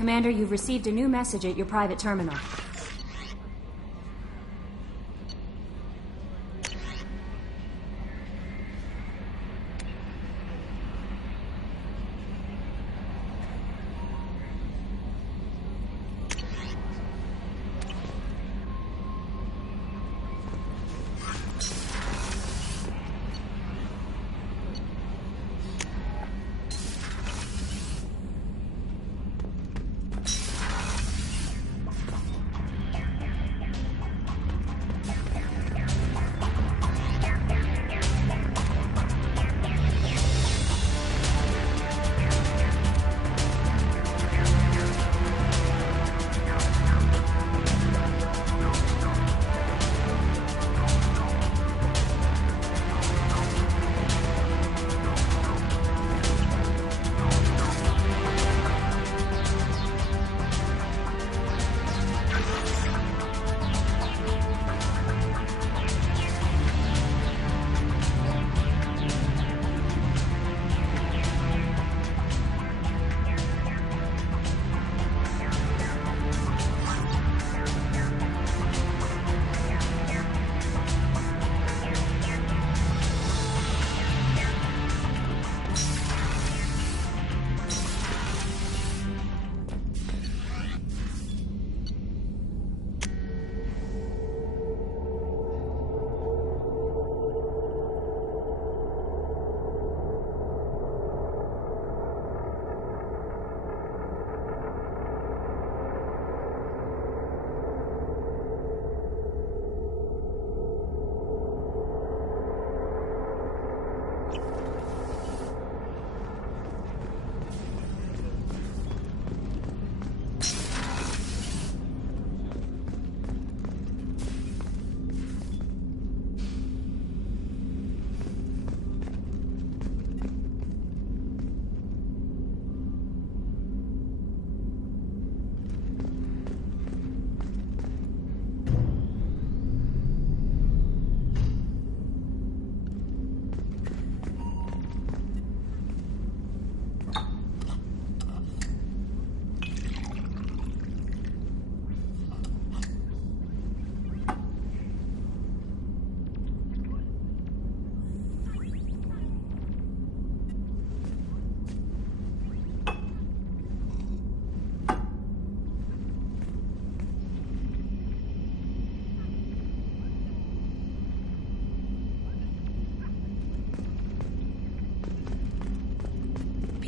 Commander, you've received a new message at your private terminal.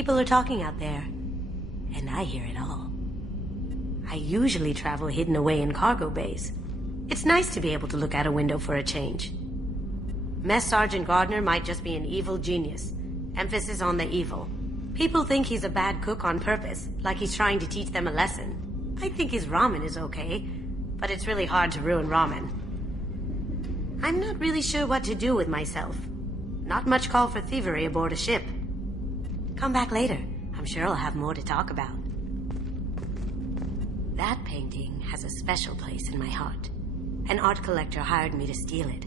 People are talking out there, and I hear it all. I usually travel hidden away in cargo bays. It's nice to be able to look out a window for a change. Mess Sergeant Gardner might just be an evil genius. Emphasis on the evil. People think he's a bad cook on purpose, like he's trying to teach them a lesson. I think his ramen is okay, but it's really hard to ruin ramen. I'm not really sure what to do with myself. Not much call for thievery aboard a ship. Come back later. I'm sure I'll have more to talk about. That painting has a special place in my heart. An art collector hired me to steal it.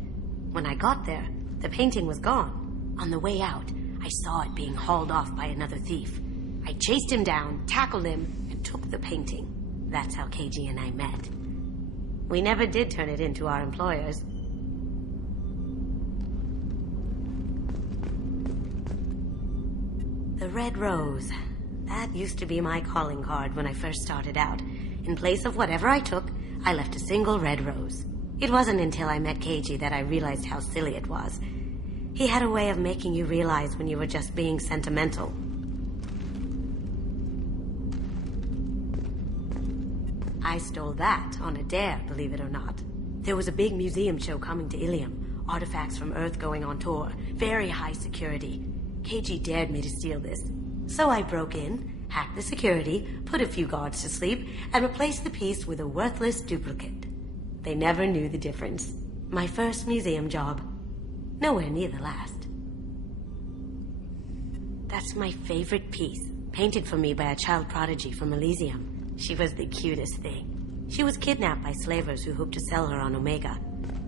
When I got there, the painting was gone. On the way out, I saw it being hauled off by another thief. I chased him down, tackled him, and took the painting. That's how KG and I met. We never did turn it into our employers. The red rose. That used to be my calling card when I first started out. In place of whatever I took, I left a single red rose. It wasn't until I met KG that I realized how silly it was. He had a way of making you realize when you were just being sentimental. I stole that on a dare, believe it or not. There was a big museum show coming to Ilium. Artifacts from Earth going on tour. Very high security. KG dared me to steal this. So I broke in, hacked the security, put a few guards to sleep, and replaced the piece with a worthless duplicate. They never knew the difference. My first museum job. Nowhere near the last. That's my favorite piece, painted for me by a child prodigy from Elysium. She was the cutest thing. She was kidnapped by slavers who hoped to sell her on Omega.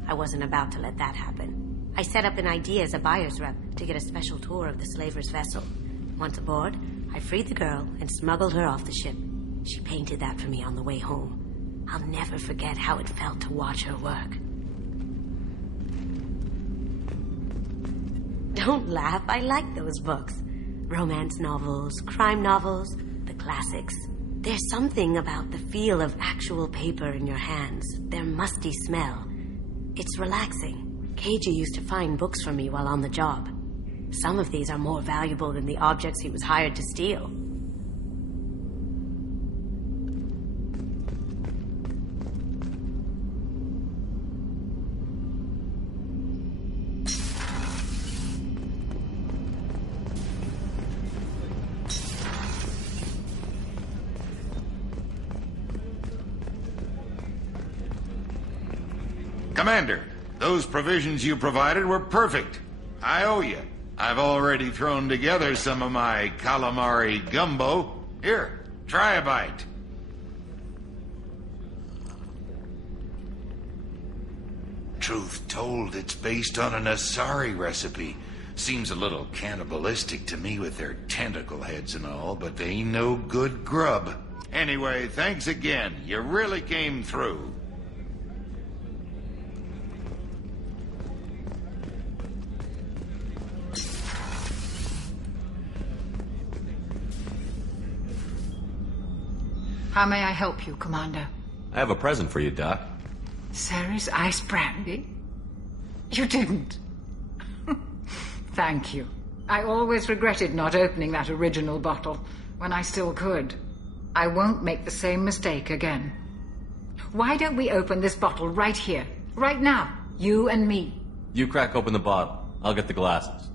I wasn't about to let that happen. I set up an ID as a buyer's rep to get a special tour of the slaver's vessel. Once aboard, I freed the girl and smuggled her off the ship. She painted that for me on the way home. I'll never forget how it felt to watch her work. Don't laugh, I like those books. Romance novels, crime novels, the classics. There's something about the feel of actual paper in your hands, their musty smell. It's relaxing. Keiji used to find books for me while on the job. Some of these are more valuable than the objects he was hired to steal. Commander, those provisions you provided were perfect. I owe you. I've already thrown together some of my calamari gumbo. Here, try a bite. Truth told, it's based on an Asari recipe. Seems a little cannibalistic to me with their tentacle heads and all, but they ain't no good grub. Anyway, thanks again. You really came through. How may I help you, Commander? I have a present for you, Doc. Ceres ice brandy? You didn't. Thank you. I always regretted not opening that original bottle when I still could. I won't make the same mistake again. Why don't we open this bottle right here, right now, you and me? You crack open the bottle. I'll get the glasses.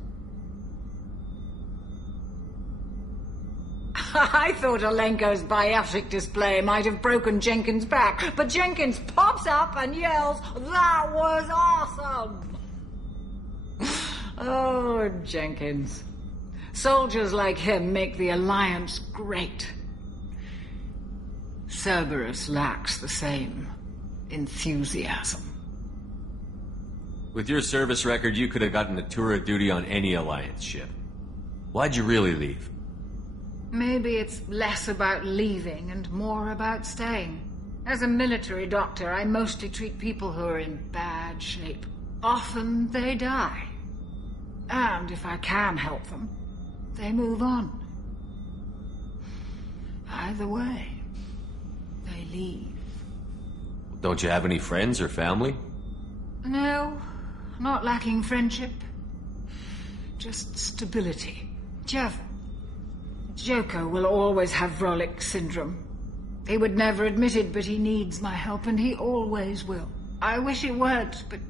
I thought Alenko's biotic display might have broken Jenkins' back, but Jenkins pops up and yells, "That was awesome!" Oh, Jenkins. Soldiers like him make the Alliance great. Cerberus lacks the same enthusiasm. With your service record, you could have gotten a tour of duty on any Alliance ship. Why'd you really leave? Maybe it's less about leaving and more about staying. As a military doctor, I mostly treat people who are in bad shape. Often they die. And if I can help them, they move on. Either way, they leave. Don't you have any friends or family? No, not lacking friendship. Just stability. Joko will always have Vrolik syndrome. He would never admit it, but he needs my help, and he always will. I wish it weren't, but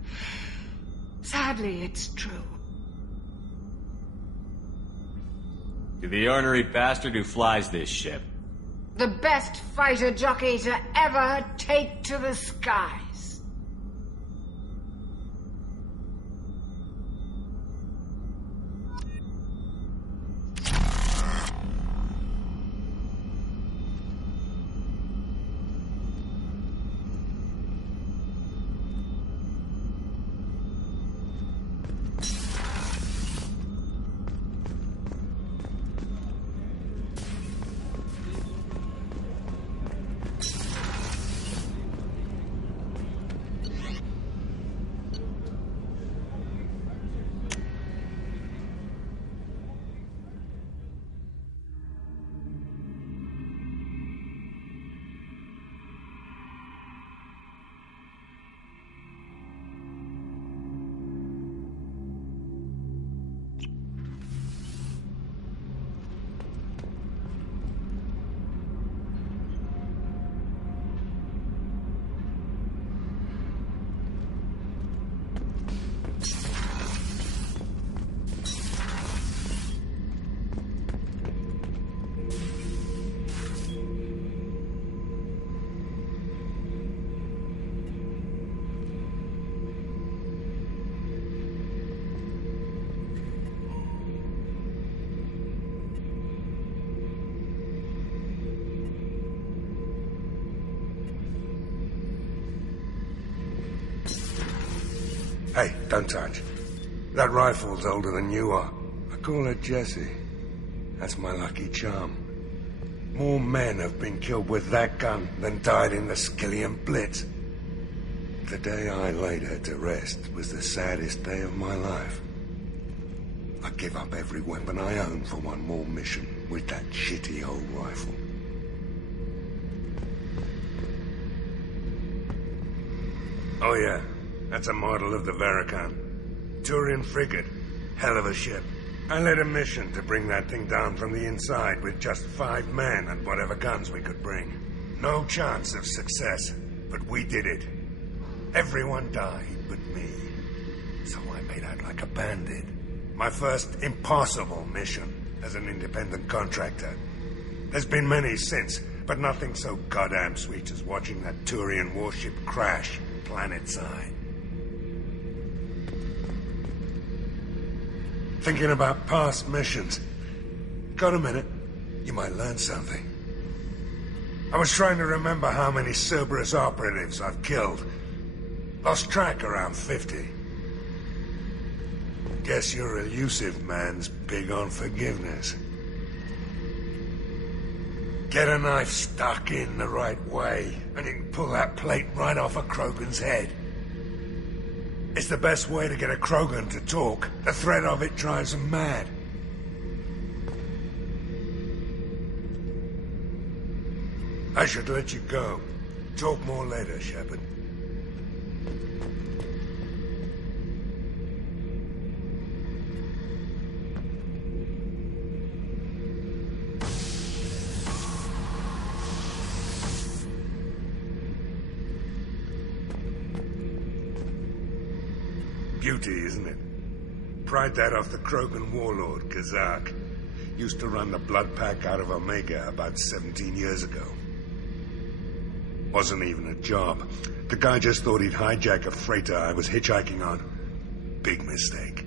sadly it's true. You're the ornery bastard who flies this ship. The best fighter jockey to ever take to the skies. Hey, don't touch. That rifle's older than you are. I call her Jessie. That's my lucky charm. More men have been killed with that gun than died in the Skillian Blitz. The day I laid her to rest was the saddest day of my life. I give up every weapon I own for one more mission with that shitty old rifle. Oh yeah, that's a model of the Veracon. Turian frigate. Hell of a ship. I led a mission to bring that thing down from the inside with just 5 men and whatever guns we could bring. No chance of success, but we did it. Everyone died but me. So I made out like a bandit. My first impossible mission as an independent contractor. There's been many since, but nothing so goddamn sweet as watching that Turian warship crash planet-side. Thinking about past missions. Got a minute? You might learn something. I was trying to remember how many Cerberus operatives I've killed. Lost track around 50. Guess your elusive man's big on forgiveness. Get a knife stuck in the right way, and you can pull that plate right off a Krogan's head. It's the best way to get a Krogan to talk. The threat of it drives them mad. I should let you go. Talk more later, Shepard. Beauty, isn't it? Pried that off the Krogan warlord, Kazak. Used to run the blood pack out of Omega about 17 years ago. Wasn't even a job. The guy just thought he'd hijack a freighter I was hitchhiking on. Big mistake.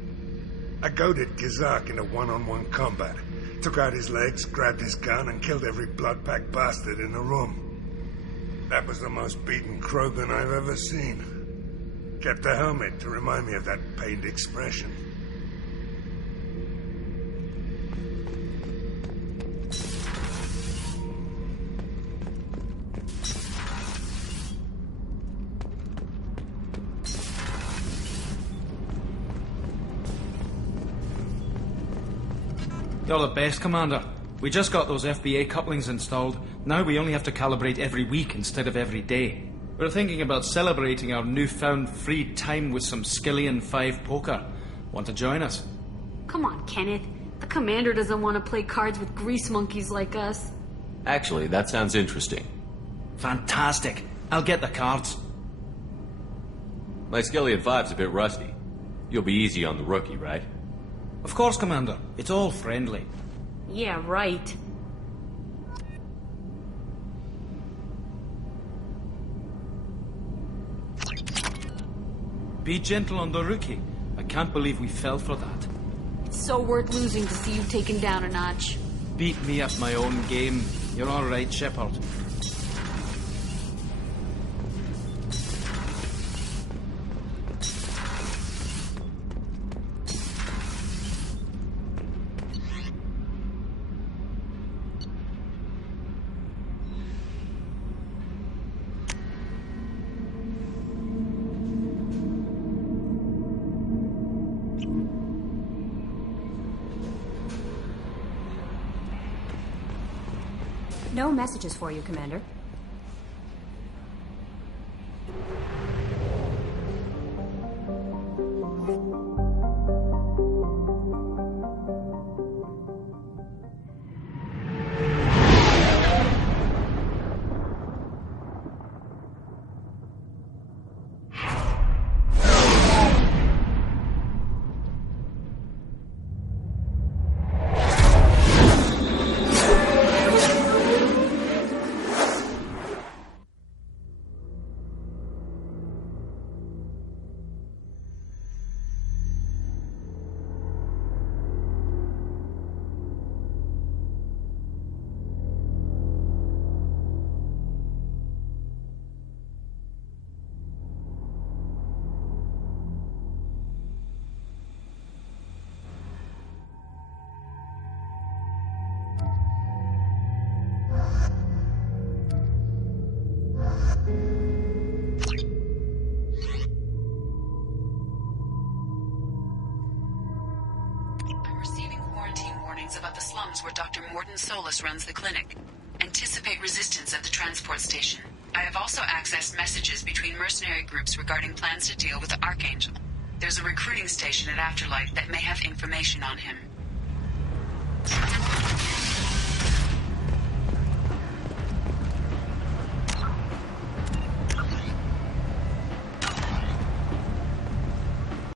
I goaded Kazak into one-on-one combat. Took out his legs, grabbed his gun, and killed every blood pack bastard in the room. That was the most beaten Krogan I've ever seen. Kept a helmet to remind me of that pained expression. You're the best, Commander. We just got those FBA couplings installed. Now we only have to calibrate every week instead of every day. We're thinking about celebrating our newfound free time with some Skillian 5 poker. Want to join us? Come on, Kenneth. The Commander doesn't want to play cards with grease monkeys like us. Actually, that sounds interesting. Fantastic. I'll get the cards. My Skillian 5's a bit rusty. You'll be easy on the rookie, right? Of course, Commander. It's all friendly. Yeah, right. Be gentle on the rookie. I can't believe we fell for that. It's so worth losing to see you taken down a notch. Beat me at my own game. You're all right, Shepard. No messages for you, Commander. I'm receiving quarantine warnings about the slums where Dr. Morton Solus runs the clinic. Anticipate resistance at the transport station. I have also accessed messages between mercenary groups regarding plans to deal with the Archangel. There's a recruiting station at Afterlight that may have information on him.